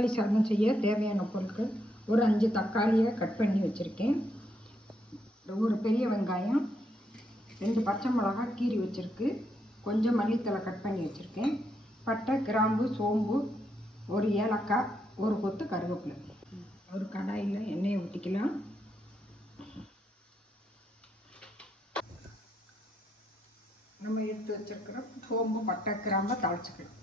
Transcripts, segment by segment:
தக்காளி சாதம் செய்ய தேவையான பொருட்கள்: ஒரு 5 தக்காளியை கட் பண்ணி வச்சுருக்கேன், ஒரு பெரிய வெங்காயம், 2 பச்சை மிளகாய் கீறி வச்சுருக்கு, கொஞ்சம் மல்லித்தழை கட் பண்ணி வச்சுருக்கேன், பட்டை, கிராம்பு, சோம்பு, ஒரு ஏலக்காய், ஒரு கொத்து கருவேப்பிலை. ஒரு கடாயில் எண்ணெயை ஊற்றிக்கலாம். நம்ம எடுத்து வச்சுருக்கிற சோம்பு, பட்டை, கிராம்பை தாளிச்சுக்கலாம்.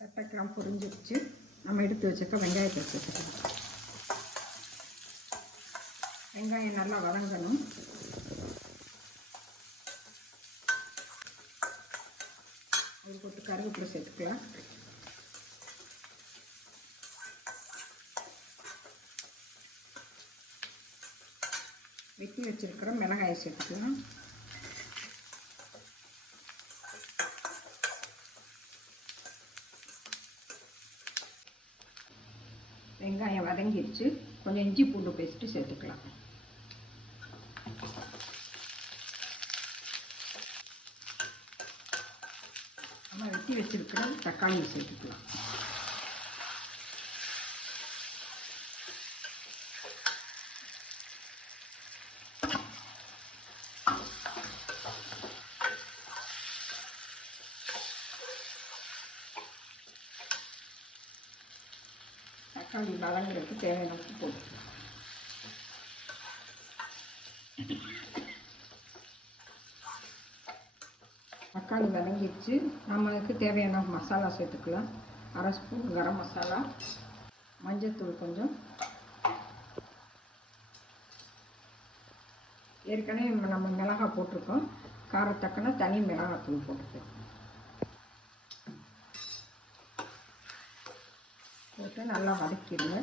பட்டை, கிராம்பு பொரிஞ்சிருச்சு. நம்ம எடுத்து வச்சுக்க வெங்காயத்தை சேர்த்துக்கலாம். வெங்காயம் நல்லா வதங்கணும். அது போட்டு கருவேப்பிலை சேர்த்துக்கலாம். வெட்டி வச்சிருக்கிற மிளகாயை சேர்த்துக்கலாம். வெங்காயம் வதங்கிடுச்சு. கொஞ்சம் இஞ்சி பூண்டு பேஸ்ட்டு சேர்த்துக்கலாம். நம்ம வெட்டி வச்சிருக்கிற தக்காளியை சேர்த்துக்கலாம். தக்காளி வதங்குறதுக்கு தேவையான உப்பு போட்டுக்கலாம். தக்காளி வதங்கிடுச்சு. நம்மளுக்கு தேவையான மசாலா சேர்த்துக்கலாம். 1/2 ஸ்பூன் கரம் மசாலா, மஞ்சள்தூள் கொஞ்சம், ஏற்கனவே நம்ம மிளகாய் போட்டிருக்கோம், காரத்தக்கன தனி மிளகாத்தூள் போட்டுக்கலாம். போட்டு நல்லா வதக்கிடுங்க.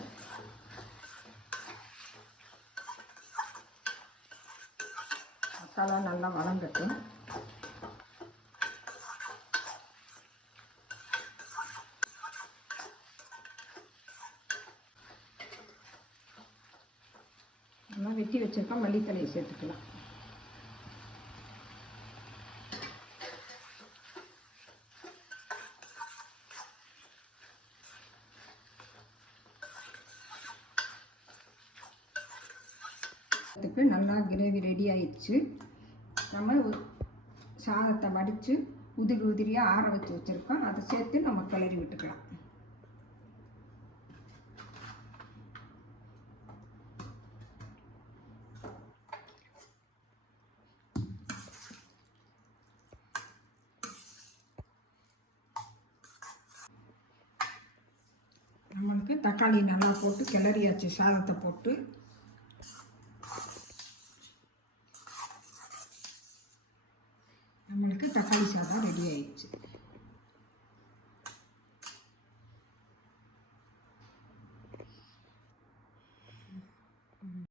மசாலா நல்லா வதங்கட்டும். நம்ம வெட்டி வச்சிருக்கோம் மல்லித்தலையை சேர்த்துக்கலாம். நல்லா கிரேவி ரெடி ஆயிடுச்சு. நம்ம சாதத்தை வடித்து உதிரி உதிரியாக ஆற வச்சு வச்சுருக்கோம். அதை சேர்த்து நம்ம கிளறி விட்டுக்கலாம். நம்மளுக்கு தக்காளி நல்லா போட்டு கிளறியாச்சு. சாதத்தை போட்டு நம்மளுக்கு தக்காளி சாதம் ரெடி ஆயிடுச்சு.